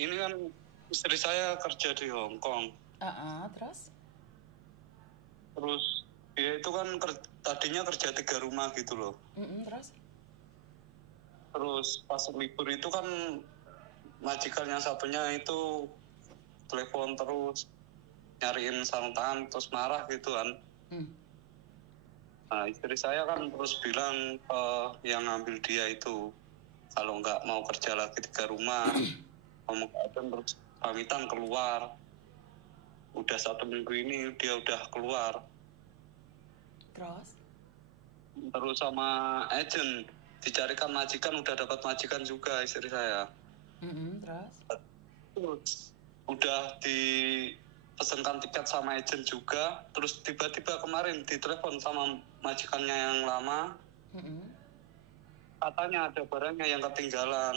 ini kan istri saya kerja di Hong Kong. Terus? Terus dia itu kan tadinya kerja 3 rumah gitu loh. Terus? Terus pas libur itu kan majikannya satunya itu telepon terus nyariin sarung tangan terus marah gitu kan. Nah istri saya kan terus bilang yang ngambil dia itu kalau nggak mau kerja lagi 3 rumah kamu terus pamitan keluar. Udah 1 minggu ini dia udah keluar. Terus sama agent dicarikan majikan, udah dapat majikan juga istri saya. Terus udah dipesankan tiket sama agent juga. Terus tiba-tiba kemarin ditelepon sama majikannya yang lama. Katanya ada barangnya yang ketinggalan.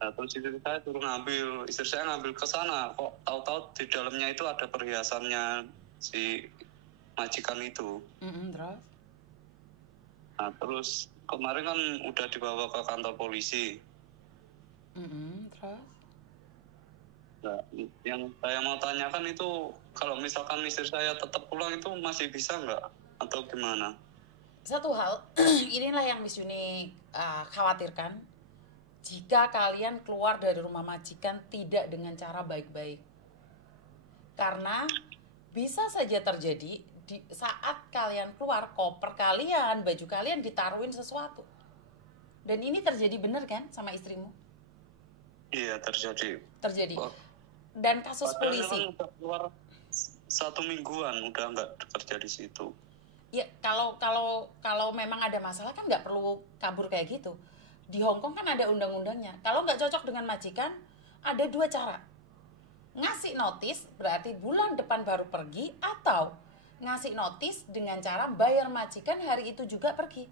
Nah, terus istri saya suruh ngambil. Istri saya ngambil ke sana. Kok tahu-tahu di dalamnya itu ada perhiasannya si majikan itu. Terus? Nah, terus kemarin kan udah dibawa ke kantor polisi. Terus? Nah, yang saya mau tanyakan itu kalau misalkan istri saya tetap pulang itu masih bisa nggak? Atau gimana? Satu hal, inilah yang Miss Yuni khawatirkan. Jika kalian keluar dari rumah majikan tidak dengan cara baik-baik. Karena bisa saja terjadi di saat kalian keluar, koper kalian, baju kalian ditaruhin sesuatu. Dan ini terjadi bener kan sama istrimu? Iya, terjadi. Dan kasus polisi. Kan udah keluar 1 mingguan, udah nggak kerja di situ. Ya, kalau memang ada masalah kan nggak perlu kabur kayak gitu. Di Hong Kong kan ada undang-undangnya. Kalau nggak cocok dengan majikan, ada 2 cara. Ngasih notis berarti bulan depan baru pergi, atau ngasih notis dengan cara bayar majikan hari itu juga pergi.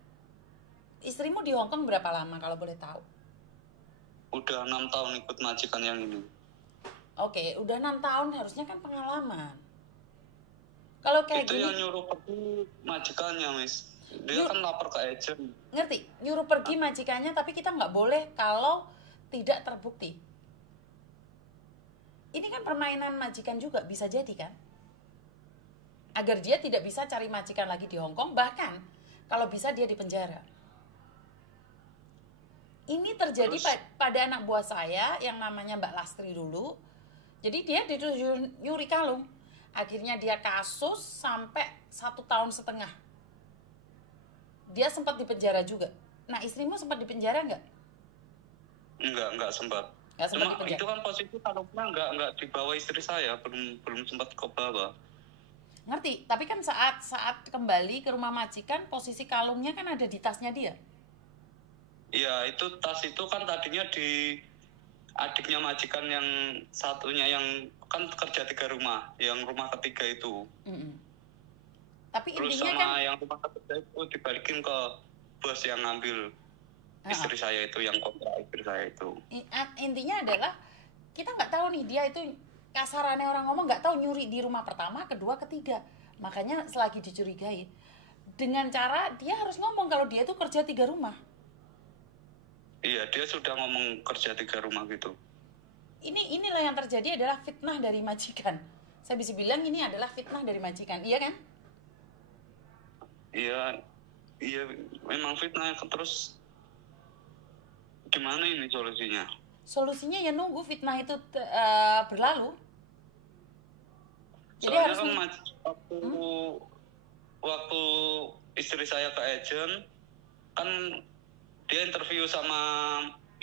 Istrimu di Hong Kong berapa lama kalau boleh tahu? Udah 6 tahun ikut majikan yang ini. Oke, udah 6 tahun harusnya kan pengalaman. Kalau kayak itu gini, yang nyuruh pergi majikannya, Miss. Dia kan lapor ke agent. Ngerti? Nyuruh pergi majikannya, tapi kita nggak boleh kalau tidak terbukti. Ini kan permainan majikan juga, bisa jadi kan? Agar dia tidak bisa cari majikan lagi di Hong Kong, bahkan kalau bisa dia dipenjara. Ini terjadi pada anak buah saya yang namanya Mbak Lastri dulu. Jadi dia dituduh nyuri kalung. Akhirnya dia kasus sampai 1,5 tahun. Dia sempat dipenjara juga. Nah, istrimu sempat dipenjara nggak? Enggak sempat. Cuma itu kan posisi kalungnya enggak dibawa istri saya, belum sempat ke bawah. Ngerti, tapi kan saat kembali ke rumah majikan, posisi kalungnya kan ada di tasnya dia. Iya, itu tas itu kan tadinya di adiknya majikan yang satunya yang kan kerja 3 rumah, yang rumah ketiga itu. Tapi terus intinya sama kan yang rumah ketiga itu dibalikin ke bos yang ngambil istri saya itu, yang kontrak istri saya itu. Intinya adalah kita nggak tahu nih, dia itu kasarannya orang ngomong nggak tahu nyuri di rumah pertama, kedua, ketiga. Makanya selagi dicurigai dengan cara dia harus ngomong kalau dia itu kerja 3 rumah. Iya, dia sudah ngomong kerja 3 rumah gitu. Inilah yang terjadi adalah fitnah dari majikan. Saya bisa bilang ini adalah fitnah dari majikan, iya kan? Iya, memang fitnah. Terus gimana ini solusinya? Solusinya ya nunggu fitnah itu berlalu. Jadi harus kan waktu istri saya ke agent kan dia interview sama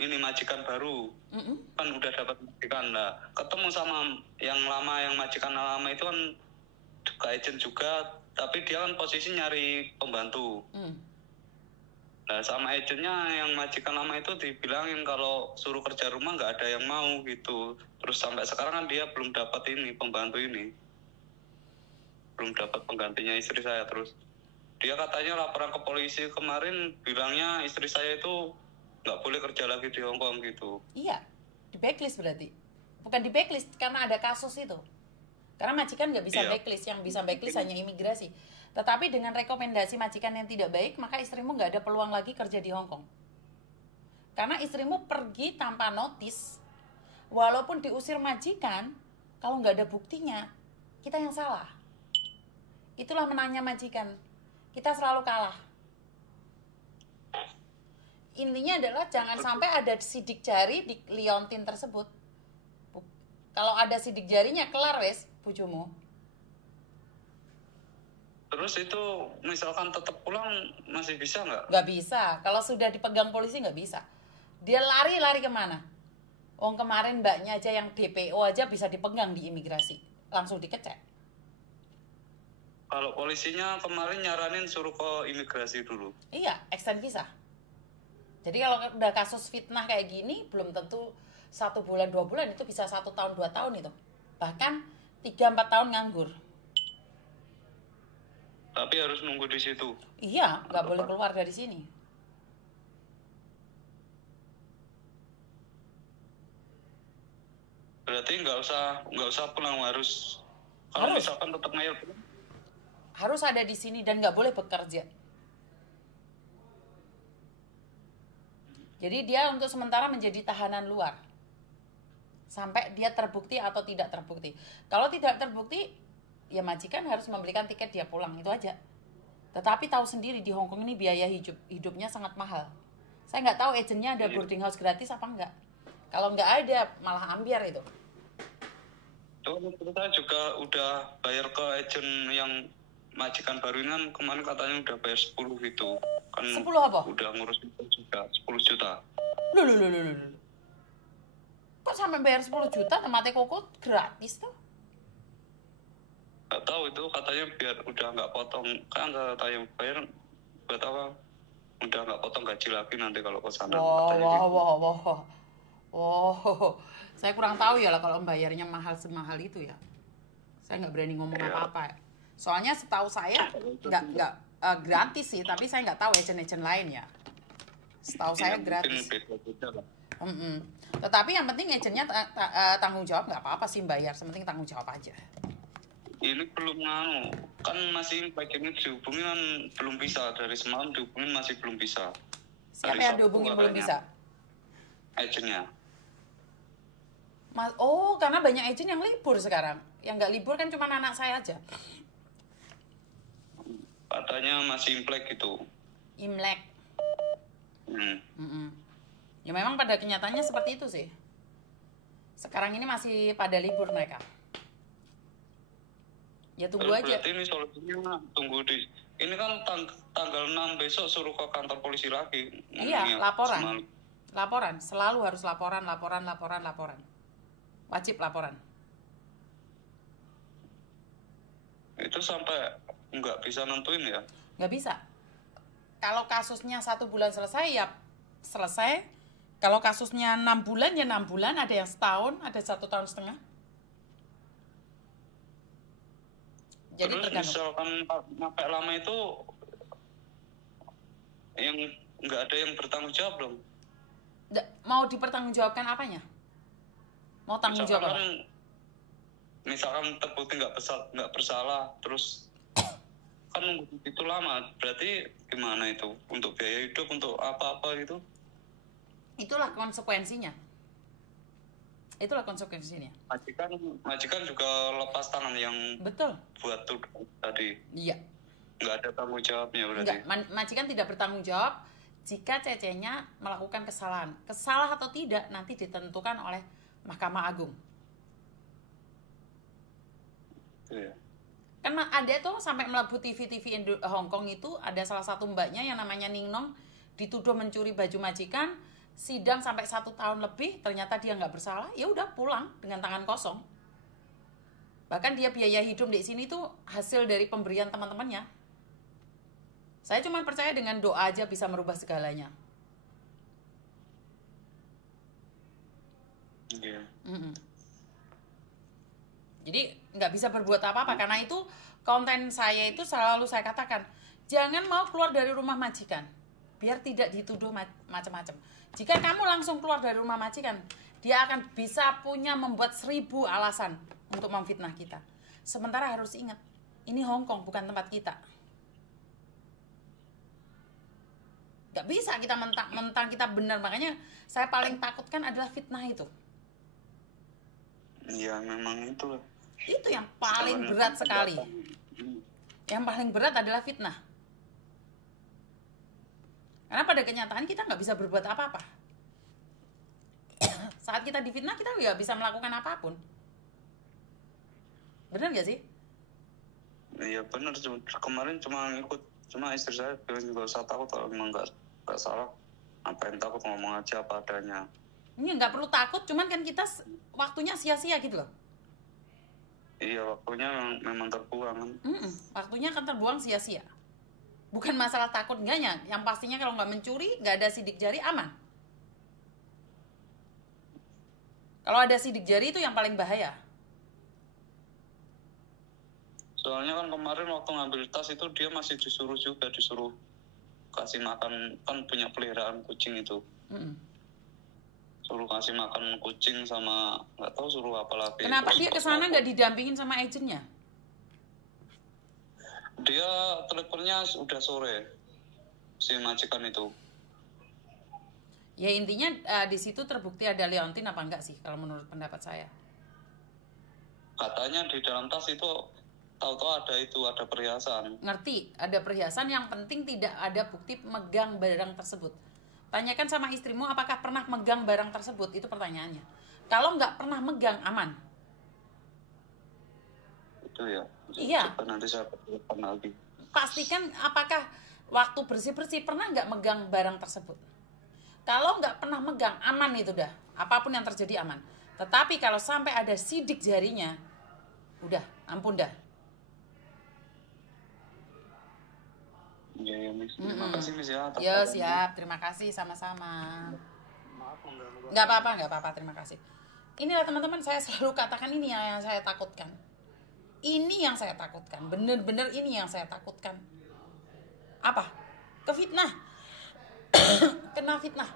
ini majikan baru. Kan udah dapat majikan lah. Ketemu sama yang lama, yang majikan lama itu kan ke agent juga, tapi dia kan posisi nyari pembantu. Nah, sama agentnya yang majikan lama itu dibilangin kalau suruh kerja rumah nggak ada yang mau gitu. Terus sampai sekarang kan dia belum dapat ini pembantu ini, belum dapat penggantinya istri saya. Terus dia katanya laporan ke polisi kemarin, bilangnya istri saya itu nggak boleh kerja lagi di Hong Kong gitu. Iya, di backlist berarti. Bukan di backlist karena ada kasus itu. Karena majikan nggak bisa backlist, yang bisa backlist hanya imigrasi. Tetapi dengan rekomendasi majikan yang tidak baik, maka istrimu nggak ada peluang lagi kerja di Hong Kong. Karena istrimu pergi tanpa notis, walaupun diusir majikan, kalau nggak ada buktinya, kita yang salah. Itulah menangnya majikan. Kita selalu kalah. Intinya adalah jangan sampai ada sidik jari di liontin tersebut. Kalau ada sidik jarinya, kelar wes bojomu. Terus itu misalkan tetap pulang masih bisa nggak? Nggak bisa. Kalau sudah dipegang polisi nggak bisa. Dia lari kemana? Kemarin mbaknya aja yang DPO aja bisa dipegang di imigrasi. Langsung dikecek. Kalau polisinya kemarin nyaranin suruh ke imigrasi dulu. Iya, extend visa. Jadi kalau udah kasus fitnah kayak gini, belum tentu 1 bulan 2 bulan, itu bisa 1 tahun 2 tahun itu. Bahkan 3-4 tahun nganggur. Tapi harus nunggu di situ. Iya, nggak boleh keluar dari sini. Berarti nggak usah pulang, harus. Kalau misalkan tetap ngayal, harus ada di sini dan nggak boleh bekerja. Jadi dia untuk sementara menjadi tahanan luar sampai dia terbukti atau tidak terbukti. Kalau tidak terbukti, ya majikan harus memberikan tiket dia pulang, itu aja. Tetapi tahu sendiri di Hong Kong ini biaya hidupnya sangat mahal. Saya nggak tahu agennya ada boarding house gratis apa enggak. Kalau nggak ada, malah ambiar itu. Kita juga udah bayar ke agen yang majikan baru ini kan, kemarin katanya udah bayar 10 gitu. Kan 10 apa? Udah ngurus juga 10 juta. Loh. Kok sampai bayar 10 juta temate koko gratis tuh? Gak tahu itu, katanya biar udah nggak potong, kan katanya bayar buat apa? Udah nggak potong gaji lagi nanti kalau ke sana. Wow. Saya kurang tahu ya lah kalau bayarnya mahal semahal itu ya. Saya nggak berani ngomong apa-apa. Soalnya setahu saya nggak gratis sih, tapi saya nggak tahu agent-agent lain ya. Setahu saya gratis. Tetapi yang penting agentnya tanggung jawab, nggak apa-apa sih bayar, sementing tanggung jawab aja. Ini belum kan masih bagian dihubungin kan belum bisa, dari semalam dihubungin masih belum bisa. Siapa yang dihubungin belum bisa? Agennya. Karena banyak agent yang libur sekarang. Yang nggak libur kan cuma anak saya aja. Katanya masih Imlek gitu. Imlek. Ya memang pada kenyataannya seperti itu sih. Sekarang ini masih pada libur mereka. Ya tunggu aja. Berarti ini solusinya tunggu di. Ini kan tanggal 6 besok suruh ke kantor polisi lagi. Iya, laporan. Laporan, selalu harus laporan. Wajib laporan. Itu sampai nggak bisa nentuin ya? Nggak bisa. Kalau kasusnya 1 bulan selesai, ya selesai. Kalau kasusnya 6 bulan, ya 6 bulan. Ada yang setahun, ada 1 tahun setengah. Jadi terus tergantung. Misalkan sampai lama itu, yang nggak ada yang bertanggung jawab dong? Mau dipertanggungjawabkan apanya? Mau tanggung jawab apa? Misalkan terbukti nggak bersalah, terus kan nunggu itu lama, berarti gimana itu? Untuk biaya hidup, untuk apa-apa gitu? Itulah konsekuensinya. Majikan juga lepas tangan yang betul buat tuh tadi. Iya. Nggak ada tanggung jawabnya berarti. Majikan tidak bertanggung jawab jika cecenya melakukan kesalahan. Kesalah atau tidak nanti ditentukan oleh Mahkamah Agung. Iya. Kan ada tuh sampai melebu TV Hong Kong itu, ada salah satu mbaknya yang namanya Ning Nong dituduh mencuri baju majikan, sidang sampai 1 tahun lebih, ternyata dia nggak bersalah, ya udah pulang dengan tangan kosong. Bahkan dia biaya hidup di sini tuh hasil dari pemberian teman-temannya. Saya cuma percaya dengan doa aja bisa merubah segalanya. Iya. Jadi nggak bisa berbuat apa-apa, karena itu konten saya itu selalu saya katakan, jangan mau keluar dari rumah majikan, biar tidak dituduh macam-macam. Jika kamu langsung keluar dari rumah majikan, dia akan bisa membuat 1000 alasan untuk memfitnah kita. Sementara harus ingat, ini Hong Kong bukan tempat kita. Gak bisa kita mentang-mentang kita benar. Makanya saya paling takutkan adalah fitnah itu. Iya, memang itu. Itu yang paling berat sekali. Yang paling berat adalah fitnah. Karena pada kenyataan kita nggak bisa berbuat apa-apa. Saat kita difitnah, kita nggak bisa melakukan apapun. Benar nggak sih? Iya benar. Kemarin cuma istri saya bilang juga saya takut kalau memang nggak salah. Ngapain takut, ngomong aja apa adanya. Ini nggak perlu takut, cuman kan kita waktunya sia-sia gitu loh. Iya, waktunya memang terbuang kan. Waktunya akan terbuang sia-sia. Bukan masalah takut enggaknya. Yang pastinya kalau nggak mencuri, nggak ada sidik jari, aman. Kalau ada sidik jari itu yang paling bahaya. Soalnya kan kemarin waktu ngambil tas itu dia masih disuruh kasih makan, kan punya peliharaan kucing itu. Suruh kasih makan kucing sama nggak tahu suruh apa lagi. Kenapa dia kesana nggak didampingin sama agennya? Dia teleponnya udah sore, si majikan itu. Ya intinya di situ terbukti ada leontin apa enggak sih kalau menurut pendapat saya? Katanya di dalam tas itu tahu-tahu ada perhiasan. Ngerti, ada perhiasan, yang penting tidak ada bukti megang barang tersebut. Tanyakan sama istrimu apakah pernah megang barang tersebut, itu pertanyaannya. Kalau nggak pernah megang, aman. Itu ya. Iya. Coba nanti saya telepon lagi. Pastikan apakah waktu bersih-bersih pernah nggak megang barang tersebut. Kalau nggak pernah megang, aman itu dah. Apapun yang terjadi aman. Tetapi kalau sampai ada sidik jarinya, udah, ampun dah. Iya, Miss. Terima kasih, Miss ya. Ya, siap. Terima kasih, sama-sama. Maaf, Nggak apa-apa. Terima kasih. Inilah teman-teman, saya selalu katakan ini yang saya takutkan. Ini yang saya takutkan. Bener-bener ini yang saya takutkan. Apa? Kefitnah. Kena fitnah.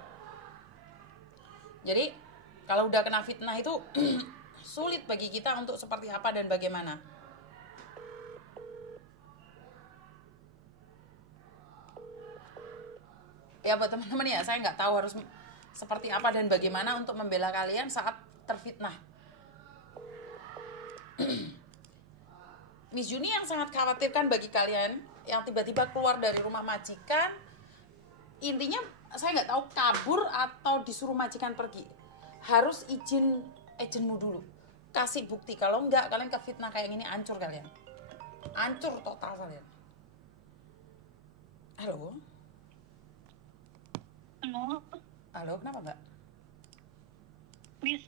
Jadi, kalau udah kena fitnah itu sulit bagi kita untuk seperti apa dan bagaimana. Ya buat teman-teman ya, saya nggak tahu harus seperti apa dan bagaimana untuk membela kalian saat terfitnah. Miss Juni yang sangat khawatirkan bagi kalian yang tiba-tiba keluar dari rumah majikan, intinya saya nggak tahu kabur atau disuruh majikan pergi, harus izin agenmu dulu, kasih bukti. Kalau nggak, kalian kefitnah kayak gini, hancur kalian, hancur total kalian. Halo. Halo. Halo, kenapa Mbak? Miss,